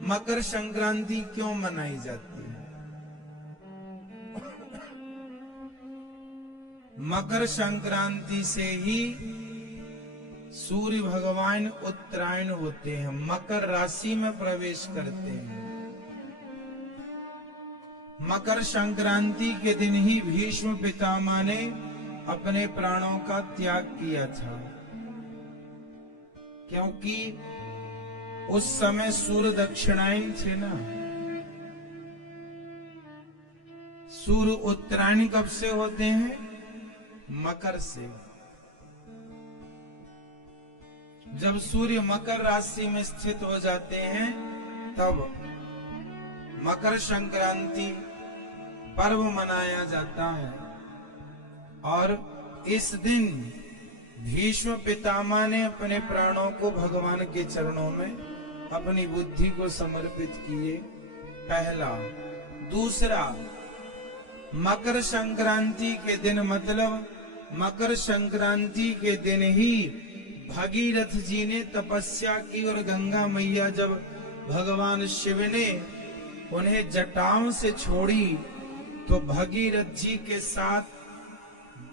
मकर संक्रांति क्यों मनाई जाती है? मकर संक्रांति से ही सूर्य भगवान उत्तरायण होते हैं, मकर राशि में प्रवेश करते हैं। मकर संक्रांति के दिन ही भीष्म पितामह ने अपने प्राणों का त्याग किया था, क्योंकि उस समय सूर्य दक्षिणायन थे ना। सूर्य उत्तरायण कब से होते हैं? मकर से। जब सूर्य मकर राशि में स्थित हो जाते हैं तब मकर संक्रांति पर्व मनाया जाता है। और इस दिन भीष्म पितामह ने अपने प्राणों को भगवान के चरणों में अपनी बुद्धि को समर्पित किए, पहला। दूसरा, मकर संक्रांति के दिन, मतलब मकर संक्रांति के दिन ही भगीरथ जी ने तपस्या की और गंगा मैया जब भगवान शिव ने उन्हें जटाओं से छोड़ी तो भगीरथ जी के साथ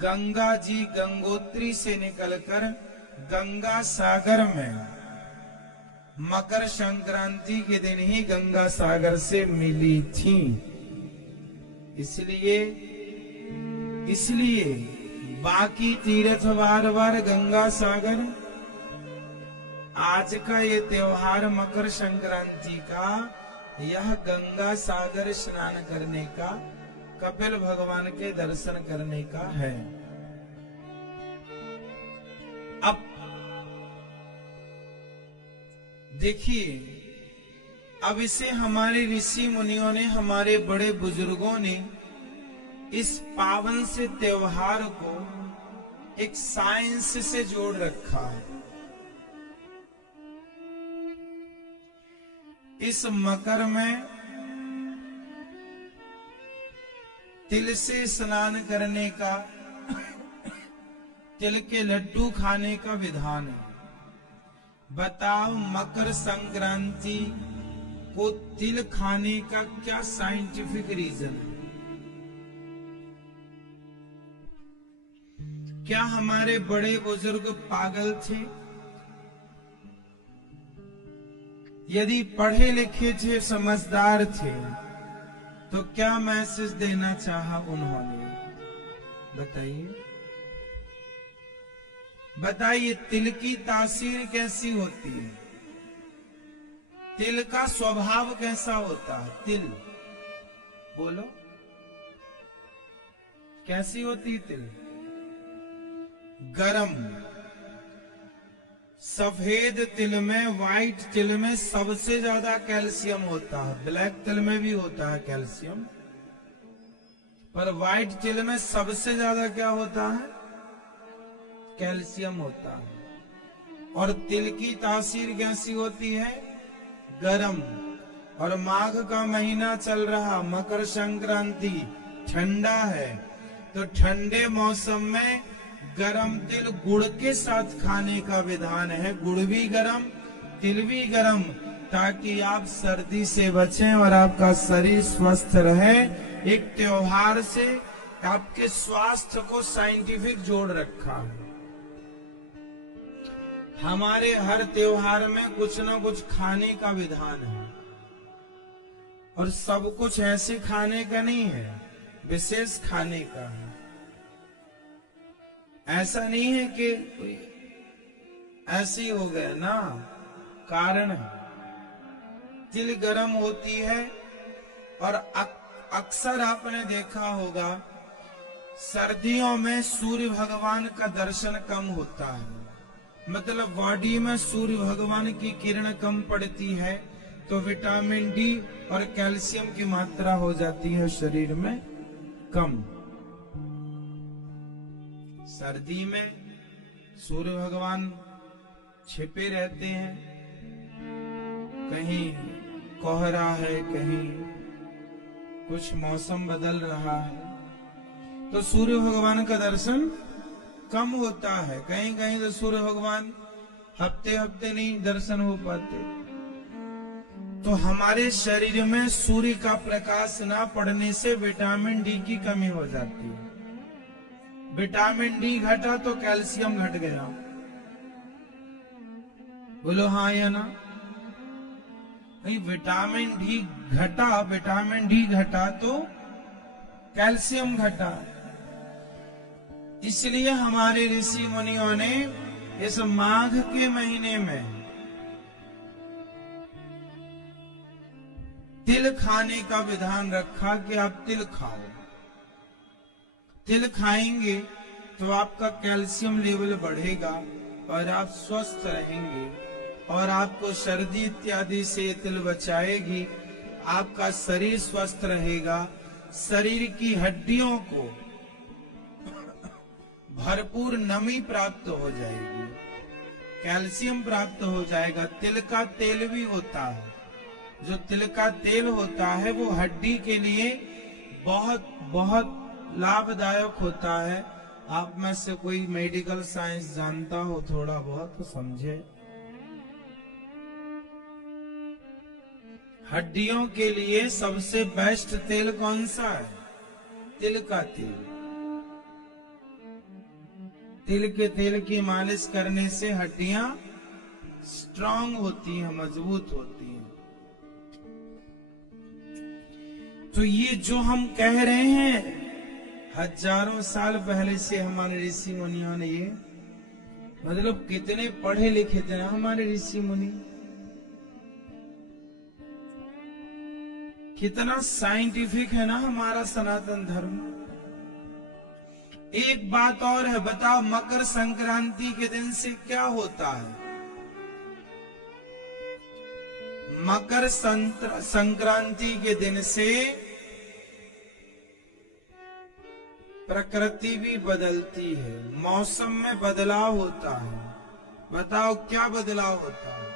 गंगा जी गंगोत्री से निकलकर गंगा सागर में मकर संक्रांति के दिन ही गंगा सागर से मिली थी। इसलिए बाकी तीर्थ बार बार गंगा सागर, आज का ये त्योहार मकर संक्रांति का, यह गंगा सागर स्नान करने का, कपिल भगवान के दर्शन करने का है। अब देखिए, अब इसे हमारे ऋषि मुनियों ने, हमारे बड़े बुजुर्गों ने इस पावन से त्योहार को एक साइंस से जोड़ रखा है। इस मकर में तिल से स्नान करने का, तिल के लड्डू खाने का विधान है। बताओ, मकर संक्रांति को तिल खाने का क्या साइंटिफिक रीजन है? क्या हमारे बड़े बुजुर्ग पागल थे? यदि पढ़े लिखे थे, समझदार थे, तो क्या मैसेज देना चाहा उन्होंने? बताइए, तिल की तासीर कैसी होती है? तिल का स्वभाव कैसा होता है? तिल बोलो, कैसी होती है तिल? गरम। सफेद तिल में, व्हाइट तिल में सबसे ज्यादा कैल्शियम होता है। ब्लैक तिल में भी होता है कैल्शियम, पर व्हाइट तिल में सबसे ज्यादा क्या होता है? कैल्शियम होता है। और तिल की तासीर कैसी होती है? गरम। और माघ का महीना चल रहा, मकर संक्रांति, ठंडा है, तो ठंडे मौसम में गरम तिल गुड़ के साथ खाने का विधान है। गुड़ भी गरम, तिल भी गरम, ताकि आप सर्दी से बचें और आपका शरीर स्वस्थ रहे। एक त्योहार से आपके स्वास्थ्य को साइंटिफिक जोड़ रखा है। हमारे हर त्योहार में कुछ न कुछ खाने का विधान है, और सब कुछ ऐसे खाने का नहीं है, विशेष खाने का है। ऐसा नहीं है कि ऐसे ही हो गया ना, कारण है। तिल गरम होती है, और अक्सर आपने देखा होगा सर्दियों में सूर्य भगवान का दर्शन कम होता है, मतलब बॉडी में सूर्य भगवान की किरण कम पड़ती है, तो विटामिन डी और कैल्शियम की मात्रा हो जाती है शरीर में कम। सर्दी में सूर्य भगवान छिपे रहते हैं, कहीं कोहरा है, कहीं कुछ मौसम बदल रहा है, तो सूर्य भगवान का दर्शन कम होता है। कहीं कहीं तो सूर्य भगवान हफ्ते हफ्ते नहीं दर्शन हो पाते। तो हमारे शरीर में सूर्य का प्रकाश ना पड़ने से विटामिन डी की कमी हो जाती है। विटामिन डी घटा तो कैल्शियम घट गया। बोलो हाँ या ना? भाई विटामिन डी घटा तो कैल्शियम घटा। इसलिए हमारे ऋषि मुनियों ने इस माघ के महीने में तिल खाने का विधान रखा कि आप तिल खाओ। तिल खाएंगे तो आपका कैल्शियम लेवल बढ़ेगा और आप स्वस्थ रहेंगे और आपको सर्दी इत्यादि से तिल बचाएगी। आपका शरीर स्वस्थ रहेगा, शरीर की हड्डियों को भरपूर नमी प्राप्त हो जाएगी, कैल्शियम प्राप्त हो जाएगा। तिल का तेल भी होता है, जो तिल का तेल होता है वो हड्डी के लिए बहुत बहुत लाभदायक होता है। आप में से कोई मेडिकल साइंस जानता हो थोड़ा बहुत तो समझे। हड्डियों के लिए सबसे बेस्ट तेल कौन सा है? तिल का तेल। तिल के तेल की मालिश करने से हड्डियां स्ट्रांग होती हैं, मजबूत होती हैं। तो ये जो हम कह रहे हैं हजारों साल पहले से हमारे ऋषि मुनियों ने ये, मतलब कितने पढ़े लिखे थे ना हमारे ऋषि मुनि, कितना साइंटिफिक है ना हमारा सनातन धर्म। एक बात और है, बताओ मकर संक्रांति के दिन से क्या होता है? मकर संक्रांति के दिन से प्रकृति भी बदलती है, मौसम में बदलाव होता है। बताओ क्या बदलाव होता है?